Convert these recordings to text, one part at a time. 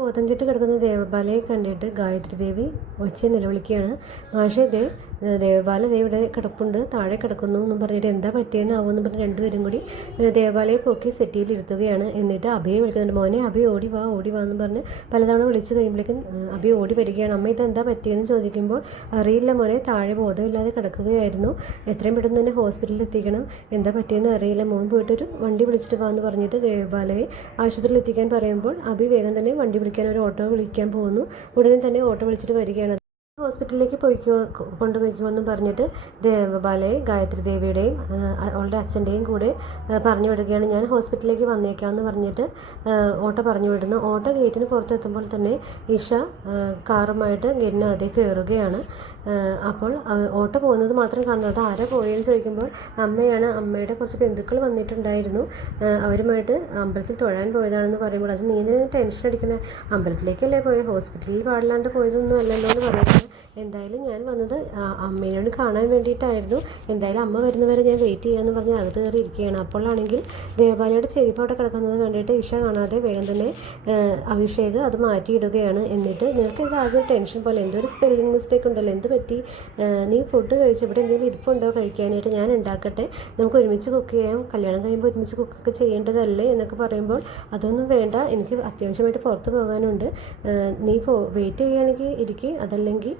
ബോധം കെട്ട് കിടക്കുന്ന ദേവബാലയെ കണ്ടിട്ട് ഗായത്രി ദേവി ഒച്ച നിലവിളിക്കുകയാണ്. മാഷേ ദേവബാല ഇവിടെ കിടപ്പുണ്ട്, താഴെ കിടക്കുന്നു എന്നും പറഞ്ഞിട്ട് എന്താ പറ്റിയെന്നാവുമെന്ന് പറഞ്ഞ് രണ്ടുപേരും കൂടി ദേവബാലയെ പൊക്കി സെറ്റിയിൽ ഇരുത്തുകയാണ്. എന്നിട്ട് അഭയെ വിളിക്കുന്നുണ്ട്. മോനെ അഭി ഓടി വാ എന്ന് പറഞ്ഞ് പലതവണ വിളിച്ചു കഴിയുമ്പോഴേക്കും അഭി ഓടി വരികയാണ്. അമ്മ ഇതെന്താ പറ്റിയെന്ന് ചോദിക്കുമ്പോൾ അറിയില്ല മോനെ, താഴെ ബോധമില്ലാതെ കിടക്കുകയായിരുന്നു, എത്രയും പെട്ടെന്ന് തന്നെ ഹോസ്പിറ്റലിൽ എത്തിക്കണം, എന്താ പറ്റിയെന്ന് അറിയില്ല, മോൻ പോയിട്ടൊരു വണ്ടി വിളിച്ചിട്ട് വാ എന്ന് പറഞ്ഞിട്ട് ദേവബാലയെ ആശുപത്രിയിൽ എത്തിക്കാൻ പറയുമ്പോൾ അഭി വേഗം തന്നെ വണ്ടി വിളിക്കാൻ ഒരു ഓട്ടോ വിളിക്കാൻ പോകുന്നു. ഉടനെ തന്നെ ഓട്ടോ വിളിച്ചിട്ട് വരികയാണ്. ഹോസ്പിറ്റലിലേക്ക് കൊണ്ടുപോയിക്കുമെന്നും പറഞ്ഞിട്ട് ദേവബാലയെ ഗായത്രി ദേവിയുടെയും അവളുടെ അച്ഛൻ്റെയും കൂടെ പറഞ്ഞു വിടുകയാണ്. ഞാൻ ഹോസ്പിറ്റലിലേക്ക് വന്നേക്കാമെന്ന് പറഞ്ഞിട്ട് ഓട്ടോ പറഞ്ഞു വിടുന്നു. ഓട്ടോ ഗേറ്റിന് പുറത്തെത്തുമ്പോൾ തന്നെ ഇഷ കാറുമായിട്ട് ഗേറ്റിനകത്തേക്ക് കയറുകയാണ്. അപ്പോൾ ഓട്ടോ പോകുന്നത് മാത്രം കാണുന്നത്. ആരാ പോയെന്ന് ചോദിക്കുമ്പോൾ അമ്മയാണ്. അമ്മയുടെ കുറച്ച് ബന്ധുക്കൾ വന്നിട്ടുണ്ടായിരുന്നു, അവരുമായിട്ട് അമ്പലത്തിൽ തൊഴാൻ പോയതാണെന്ന് പറയുമ്പോൾ അത് നീ ടെൻഷൻ അടിക്കണേ, അമ്പലത്തിലേക്കല്ലേ പോയത്, ഹോസ്പിറ്റലിൽ പാടില്ലാണ്ട് പോയതൊന്നും അല്ലല്ലോ എന്ന് പറയുന്നത്. എന്തായാലും ഞാൻ വന്നത് അമ്മയോട് കാണാൻ വേണ്ടിയിട്ടായിരുന്നു, എന്തായാലും അമ്മ വരുന്നവരെ ഞാൻ വെയിറ്റ് ചെയ്യാമെന്ന് പറഞ്ഞ് അകത്ത് കയറി ഇരിക്കുകയാണ്. അപ്പോഴാണെങ്കിൽ ദേവബാലയുടെ ചെരുപ്പ് അവിടെ കിടക്കുന്നത് കണ്ടിട്ട് ഇഷ കാണാതെ വേഗം തന്നെ അഭിഷേക് അത് മാറ്റിയിടുകയാണ്. എന്നിട്ട് നിനക്ക് ഇത് ആകെ ടെൻഷൻ പോലെ, എന്തോ ഒരു സ്പെല്ലിംഗ് മിസ്റ്റേക്ക് ഉണ്ടല്ലോ, എന്ത് പറ്റി, നീ ഫുഡ് കഴിച്ച് ഇവിടെ എന്തെങ്കിലും ഇരിപ്പുണ്ടോ കഴിക്കാനായിട്ട്, ഞാൻ ഉണ്ടാക്കട്ടെ, നമുക്ക് ഒരുമിച്ച് കുക്ക് ചെയ്യാം, കല്യാണം കഴിയുമ്പോൾ ഒരുമിച്ച് കുക്കൊക്കെ ചെയ്യേണ്ടതല്ലേ എന്നൊക്കെ പറയുമ്പോൾ അതൊന്നും വേണ്ട, എനിക്ക് അത്യാവശ്യമായിട്ട് പുറത്ത് പോകാനുണ്ട്, നീ വെയിറ്റ് ചെയ്യുകയാണെങ്കിൽ ഇരിക്കുക, അതല്ലെങ്കിൽ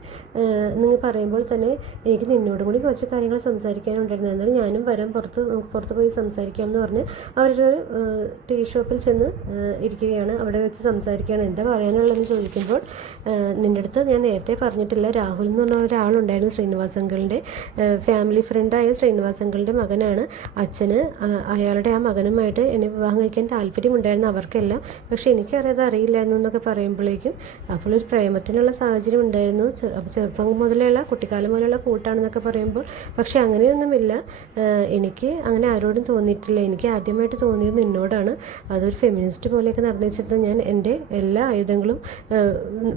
നിങ്ങൾ പറയുമ്പോൾ തന്നെ എനിക്ക് നിന്നോടും കൂടി കുറച്ച് കാര്യങ്ങൾ സംസാരിക്കാനുണ്ടായിരുന്നു, എന്നാലും ഞാനും വരാൻ, പുറത്ത് പോയി സംസാരിക്കാം എന്ന് പറഞ്ഞ് അവരൊരു ടീ ഷോപ്പിൽ ചെന്ന് ഇരിക്കുകയാണ്. അവിടെ വെച്ച് സംസാരിക്കുകയാണ്. എന്താ പറയാനുള്ളതെന്ന് ചോദിക്കുമ്പോൾ നിൻ്റെ അടുത്ത് ഞാൻ നേരത്തെ പറഞ്ഞിട്ടില്ല, രാഹുൽ എന്ന് പറഞ്ഞ ഒരാളുണ്ടായിരുന്നു, ശ്രീനിവാസ് അങ്കിളിൻ്റെ ഫാമിലി ഫ്രണ്ടായ ശ്രീനിവാസ് അങ്കിളിൻ്റെ മകനാണ്. അച്ഛന് അയാളുടെ ആ മകനുമായിട്ട് എന്നെ വിവാഹം കഴിക്കാൻ താല്പര്യമുണ്ടായിരുന്നു അവർക്കെല്ലാം, പക്ഷേ എനിക്കറിയാതെ അറിയില്ലായിരുന്നു എന്നൊക്കെ പറയുമ്പോഴേക്കും അപ്പോൾ ഒരു പ്രേമത്തിനുള്ള സാഹചര്യം ഉണ്ടായിരുന്നു, ചെറുപ്പം മുതലുള്ള കുട്ടിക്കാലം മുതലുള്ള കൂട്ടാണെന്നൊക്കെ പറയുമ്പോൾ പക്ഷേ അങ്ങനെയൊന്നുമില്ല, എനിക്ക് അങ്ങനെ ആരോടും തോന്നിയിട്ടില്ല, എനിക്ക് ആദ്യമായിട്ട് തോന്നിയത് നിന്നോടാണ്, അതൊരു ഫെമിനിസ്റ്റ് പോലെയൊക്കെ നടന്നു വെച്ചിട്ട് ഞാൻ എൻ്റെ എല്ലാ ആയുധങ്ങളും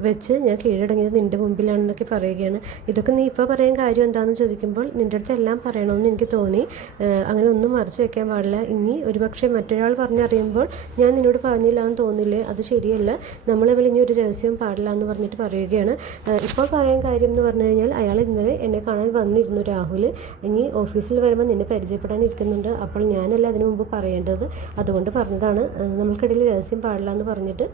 വെച്ച് ഞാൻ കീഴടങ്ങിയത് നിൻ്റെ മുമ്പിലാണെന്നൊക്കെ പറയുകയാണ്. ഇതൊക്കെ നീ ഇപ്പോൾ പറയാൻ കാര്യം എന്താണെന്ന് ചോദിക്കുമ്പോൾ നിൻ്റെ അടുത്ത് എല്ലാം പറയണമെന്ന് എനിക്ക് തോന്നി, അങ്ങനെ ഒന്നും മറച്ചു വെക്കാൻ പാടില്ല, ഇനി ഒരുപക്ഷെ മറ്റൊരാൾ പറഞ്ഞറിയുമ്പോൾ ഞാൻ നിന്നോട് പറഞ്ഞില്ല എന്ന് തോന്നില്ലേ, അത് ശരിയല്ല, നമ്മളെ ഇനി ഒരു രഹസ്യം പാടില്ല എന്ന് പറഞ്ഞിട്ട് പറയുകയാണ്. ഇപ്പോൾ പറയാൻ കാര്യം എന്ന് പറഞ്ഞു കഴിഞ്ഞാൽ അയാൾ ഇന്നലെ എന്നെ കാണാൻ വന്നിരുന്നു രാഹുൽ, ഇനി ഓഫീസിൽ വരുമ്പോൾ നിന്നെ പരിചയപ്പെടാനിരിക്കുന്നുണ്ട്, അപ്പോൾ ഞാനല്ല അതിനു മുമ്പ് പറയേണ്ടത്, അതുകൊണ്ട് പറഞ്ഞതാണ്, നമ്മൾക്കിടയിൽ രഹസ്യം പാടില്ല എന്ന് പറഞ്ഞിട്ട്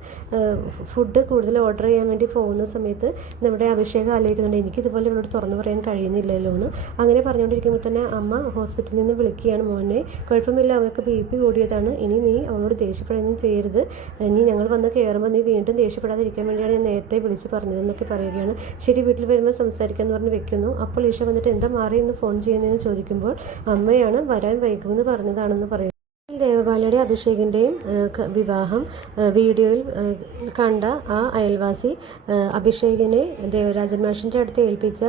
ഫുഡ് കൂടുതൽ ഓർഡർ ചെയ്യാൻ വേണ്ടി പോകുന്ന സമയത്ത് നമ്മുടെ അഭിഷേകം ആലോചിക്കുന്നുണ്ട്, എനിക്കിതുപോലെ ഇവളോട് തുറന്നു പറയാൻ കഴിയുന്നില്ലല്ലോ എന്ന്. അങ്ങനെ പറഞ്ഞുകൊണ്ടിരിക്കുമ്പോൾ തന്നെ അമ്മ ഹോസ്പിറ്റലിൽ നിന്ന് വിളിക്കുകയാണ്, മോനെ കുഴപ്പമില്ല, അവർക്ക് BP കൂടിയതാണ്, ഇനി നീ അവളോട് ദേഷ്യപ്പെടുകയൊന്നും ചെയ്യരുത്, ഇനി ഞങ്ങൾ വന്ന് കയറുമ്പോൾ നീ വീണ്ടും ദേഷ്യപ്പെടാതിരിക്കാൻ വേണ്ടിയാണ് ഞാൻ നേരത്തെ വിളിച്ച് പറഞ്ഞതെന്നൊക്കെ പറയുകയാണ്. ശരി, വീട്ടിൽ വരുമ്പോൾ സംസാരിക്കാമെന്ന് പറഞ്ഞ് വെക്കുന്നു. അപ്പോൾ ഈശ വന്നിട്ട് എന്താ മാറി എന്ന് ഫോൺ ചെയ്യുന്നതെന്ന് ചോദിക്കുമ്പോൾ അമ്മയാണ് വരാൻ വൈകുമെന്ന് പറഞ്ഞതാണെന്ന് പറയും. ദേവബാലയുടെ അഭിഷേകിൻ്റെയും വിവാഹം വീഡിയോയിൽ കണ്ട ആ അയൽവാസി അഭിഷേകിനെ ദേവരാജൻ മാഷിൻ്റെ അടുത്ത് ഏൽപ്പിച്ച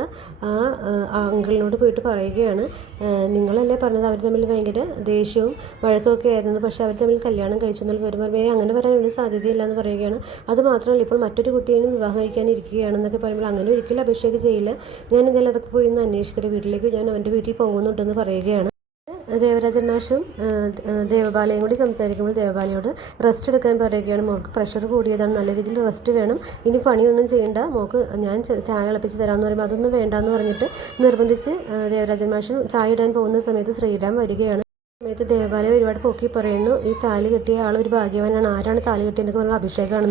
ആ അങ്കിളിനോട് പോയിട്ട് പറയുകയാണ്, നിങ്ങളല്ലേ പറഞ്ഞത് അവർ തമ്മിൽ ഭയങ്കര ദേഷ്യവും വഴക്കമൊക്കെ ആയിരുന്നു, പക്ഷേ അവർ തമ്മിൽ കല്യാണം കഴിച്ചെന്നുള്ള വരുമ്പോൾ അങ്ങനെ വരാനുള്ള സാധ്യതയില്ല എന്ന് പറയുകയാണ്. അതുമാത്രമല്ല ഇപ്പോൾ മറ്റൊരു കുട്ടിയെയും വിവാഹം കഴിക്കാനിരിക്കുകയാണെന്നൊക്കെ പറയുമ്പോൾ അങ്ങനെ ഒരിക്കലും അഭിഷേക് ചെയ്യില്ല, ഞാൻ എന്തായാലും അതൊക്കെ പോയി ഒന്ന് അന്വേഷിക്കട്ടെ, വീട്ടിലേക്ക് ഞാൻ അവൻ്റെ വീട്ടിൽ പോകുന്നുണ്ടെന്ന് പറയുകയാണ്. ദേവരാജൻ മാഷും ദേവബാലയും കൂടി സംസാരിക്കുമ്പോൾ ദേവബാലയോട് റെസ്റ്റ് എടുക്കാൻ പറയുകയാണ്, മോൾക്ക് പ്രഷർ കൂടിയതാണ്, നല്ല രീതിയിൽ റെസ്റ്റ് വേണം, ഇനി പണിയൊന്നും ചെയ്യണ്ട, മോൾക്ക് ഞാൻ ചായ തിളപ്പിച്ച് തരാമെന്ന് പറയുമ്പോൾ അതൊന്നും വേണ്ടാന്ന് പറഞ്ഞിട്ട് നിർബന്ധിച്ച് ദേവരാജൻ മാഷും ചായ ഇടാൻ പോകുന്ന സമയത്ത് ശ്രീറാം വരികയാണ്. സമയത്ത് ദേവബാലയെ ഒരുപാട് പൊക്കി പറയുന്നു, ഈ താലി കെട്ടിയ ആൾ ഒരു ഭാഗ്യവാനാണ്, ആരാണ് താലി കെട്ടിയെന്നൊക്കെ പറഞ്ഞാൽ അഭിഷേകമാണെന്ന്.